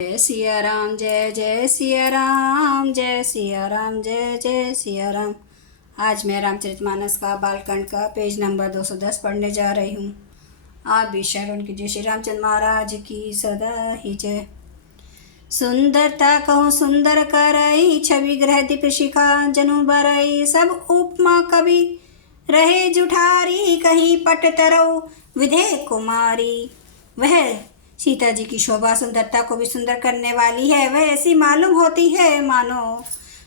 जय सिया राम, जय जय सिया राम, जय सिया राम, जय जय सिया राम। आज मैं रामचरितमानस का बालकांड का पेज नंबर 210 पढ़ने जा रही हूँ। आप भी श्रवण कीजिए। श्री रामचंद्र महाराज की सदा ही जय। सुंदरता कहूँ सुंदर करई, छवि ग्रह दीप शिखा जनु बरई। सब उपमा कवि रहे जुठारी, कहीं पट तरौ विधे कुमारी। वह सीता जी की शोभा सुंदरता को भी सुंदर करने वाली है। वह ऐसी मालूम होती है मानो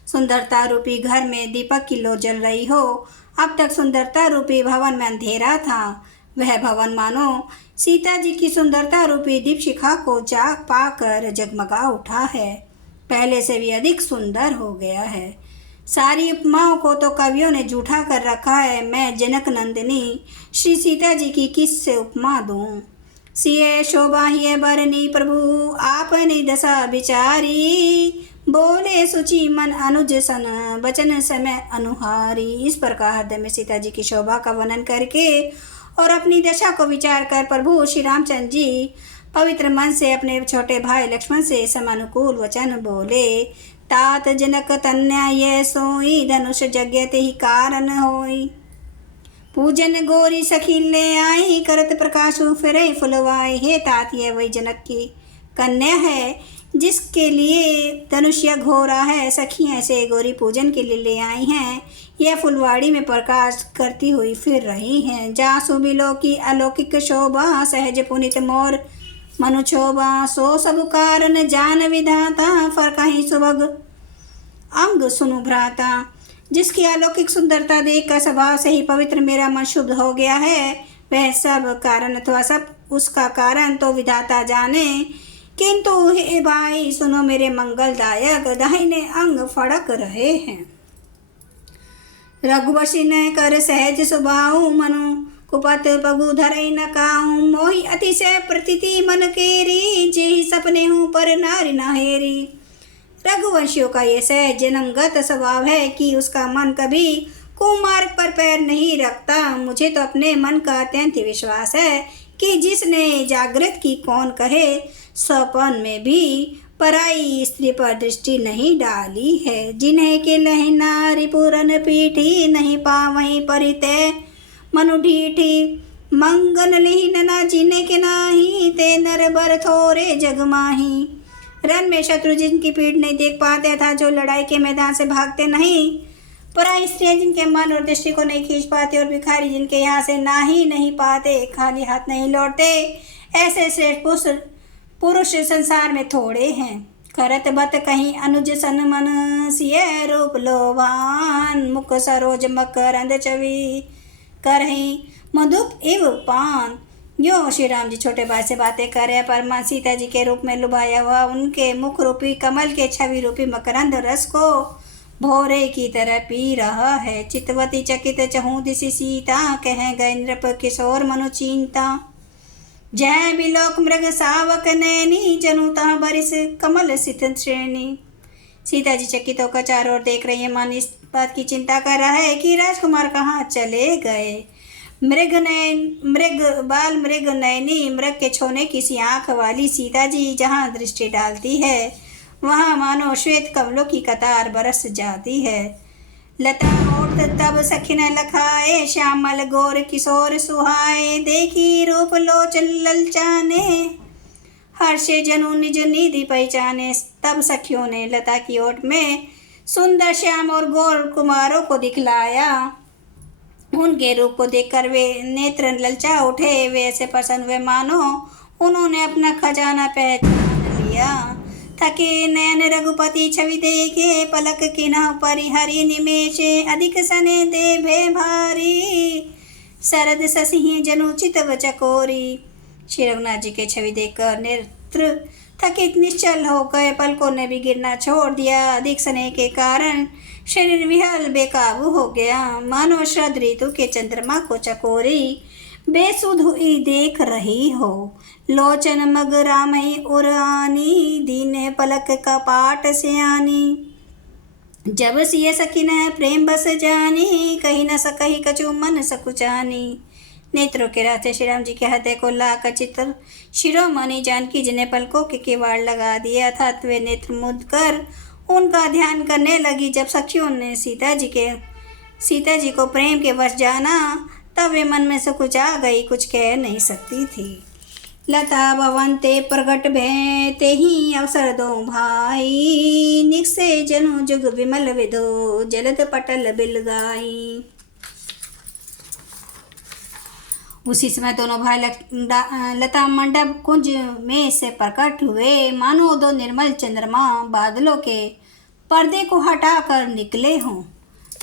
सुंदरता रूपी घर में दीपक की लो जल रही हो। अब तक सुंदरता रूपी भवन में अंधेरा था, वह भवन मानो सीता जी की सुंदरता रूपी दीप शिखा को जाग पाकर जगमगा उठा है, पहले से भी अधिक सुंदर हो गया है। सारी उपमाओं को तो कवियों ने जूठा कर रखा है। मैं जनक नंदिनी श्री सीता जी की किस से उपमा दूं। सिए शोभा ही बरनी प्रभु आपनी दशा विचारी। बोले सुचि मन अनुज सन बचन समय अनुहारी। इस प्रकार हृदय में सीता जी की शोभा का वर्णन करके और अपनी दशा को विचार कर प्रभु श्री रामचंद्र जी पवित्र मन से अपने छोटे भाई लक्ष्मण से समानुकूल वचन बोले। तात जनक तन्या ये सोई धनुष यज्ञ ते ही कारण होई। पूजन गोरी सखी ले आई, करत प्रकाशु फिरे फुलवाई। हे तात, यह वही जनक की कन्या है जिसके लिए धनुष यज्ञ हो रहा है। सखियां ऐसे गोरी पूजन के लिए ले आई हैं। यह फुलवाड़ी में प्रकाश करती हुई फिर रही हैं। जहाँ सुबिलो की अलौकिक शोभा, सहज पुनित मोर मनुशोभा। सो सब कारण जान विधाता, फरकहि सुभग अंग सुनु भ्राता। जिसकी अलौकिक सुंदरता देखकर स्वभाव से ही पवित्र मेरा मन शुद्ध हो गया है, वह सब कारण अथवा सब उसका कारण तो विधाता जाने। किंतु हे भाई सुनो मेरे मंगलदायक, दाहिने अंग फड़क रहे हैं। रघुवशी न कर सहज स्वभाव, मनु कुपत पगु धरई न काहू। मोहि अतिशय प्रतीति मन केरी, जेहि सपने हूँ पर नारी न हेरी। रघुवंशियों का यह सहज जन्मगत स्वभाव है कि उसका मन कभी कुमार्ग पर पैर नहीं रखता। मुझे तो अपने मन का अत्यंत विश्वास है कि जिसने जागृत की कौन कहे, स्वपन में भी पराई स्त्री पर दृष्टि नहीं डाली है। जिन्हें के लह नारी पूरन पीठी, नहीं पावहीं परिते मनु ढीठी। मंगन लिहि ना जिन्हें के नाही, ते नर बर थोरे जगमाही। रण में शत्रु जिनकी पीठ नहीं देख पाते था, जो लड़ाई के मैदान से भागते नहीं, पराई स्त्रियां जिनके मन और दृष्टि को नहीं खींच पाते, और भिखारी जिनके यहाँ से ना ही नहीं पाते, खाली हाथ नहीं लौटते, ऐसे श्रेष्ठ पुरुष संसार में थोड़े हैं। करत बत कहीं अनुज सन मन, सिय रूप लोभान। मुख सरोज मकरंद छवि, करहीं मधुप इव पान। यो श्री राम जी छोटे भाई से बातें कर रहे, पर मां सीता जी के रूप में लुभाया हुआ उनके मुख रूपी कमल के छवि रूपी मकरंद रस को भोरे की तरह पी रहा है। चितवती चकित चहूँ दिशि सीता, कह गए नृप किशोर मनु चींता। जय बिलोक मृग सावक नैनी, जनु तह बरिस कमल सित श्रेणी। सीता जी चकित होकर चारों ओर देख रही है। मन इस बात की चिंता कर रहा है कि राजकुमार कहाँ चले गए। मृग नयनी, मृग के छोने की सी आँख वाली सीता जी जहाँ दृष्टि डालती है, वहाँ मानो श्वेत कमलों की कतार बरस जाती है। लता ओठ तब सखिन लखाए, श्यामल गोर किशोर सुहाए। देखी रूप लोचन ललचाने, हर्षे जनु निज निधि पहचाने। तब सखियों ने लता की ओट में सुंदर श्याम और गोर कुमारों को दिखलाया। उनके रूप को देखकर वे नेत्र ललचा उठे। वे ऐसे प्रसन्न हुए मानो उन्होंने अपना खजाना पहचान लिया। थके नयन रघुपति छवि देखे, पलक किन्ह परिहरि निमेषे। अधिक सने देभे भारी, शरद ससिहि जनु चितव चकोरी। श्री रघुनाथ जी के छवि देखकर नेत्र थकित निश्चल हो गए, पलकों ने भी गिरना छोड़ दिया। अधिक स्नेह के कारण शरीर विहल बेकाबू हो गया, मानो शरद ऋतु के चंद्रमा को चकोरी बेसुध हुई देख रही हो। लोचन मग रामई उरानी, दीने पलक कपाट सियानी। जब सिय सखिन प्रेम बस जानी, कही न सकही कछु मन सकुचानी। नेत्रों के रास्ते श्री राम जी के हृदय को लाकर चित्र शिरोमणि जानकी जी ने पलकों के किवाड़ लगा दिया था। वे नेत्र मुद कर उनका ध्यान करने लगी। जब सखियों ने सीता जी को प्रेम के वश जाना, तब वे मन में से कुछ आ गई, कुछ कह नहीं सकती थी। लता भवन ते प्रगट भय ते ही अवसर दो भाई, निकसे जनु जुग विमल विदो जलद पटल बिल गाई। उसी समय दोनों भाई लता मंडप कुंज में से प्रकट हुए, मानो दो निर्मल चंद्रमा बादलों के पर्दे को हटाकर निकले हों।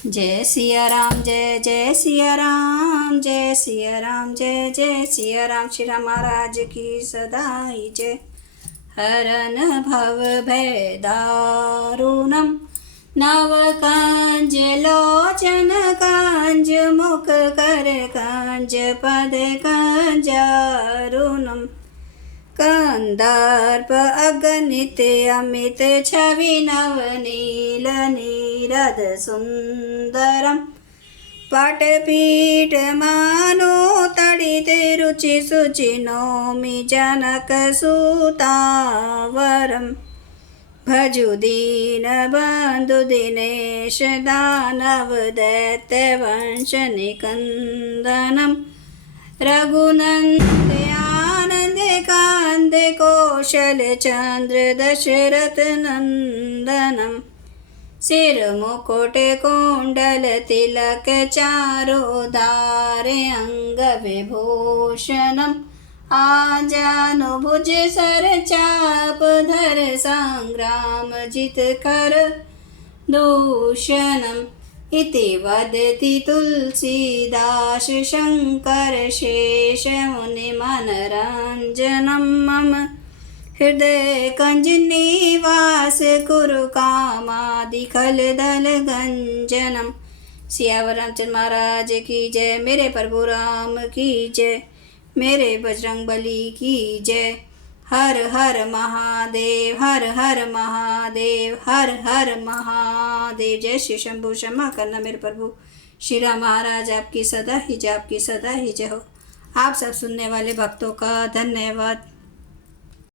जय सिया राम, जय जय सिया राम, जय सिया राम, जय जय सिया राम। श्री राम महाराज की सदा ही जय। हरन भव भय दारुणम, नव कांज लोचन कांज, मुख कर कांज पद कांजारुणम, कंदर्प अगणित अमित छवि नव नील नीरद सुंदरम, पटपीठ मानो तड़ित रुचि सुचि नौमि जनक सुतावरम, भजु दीन बंधु दिनेश दानव दैत्य वंश निकंदनम, रघुनंद आनंद कांद कौशल चंद्र दशरथ नंदनम, सिर मुकुट कुंडल तिलक चारो धारे अंग विभूषणम, आजानुभुज सर चाप धर संग्राम जित कर दूषणम, इति वदति तुलसीदास शंकर शेष मुनि मनरंजनम, मम हृदय कंज निवास कुरु कामादि खल दल गंजनम। सियावर रामचंद्र महाराज की जय। मेरे प्रभु राम की जय। मेरे बजरंग बली की जय। हर हर महादेव, हर हर महादेव, हर हर महादेव। जय श्री शंभु। क्षमा करना मेरे प्रभु श्री राम महाराज, आपकी सदा ही जय, आपकी सदा ही जय हो। आप सब सुनने वाले भक्तों का धन्यवाद।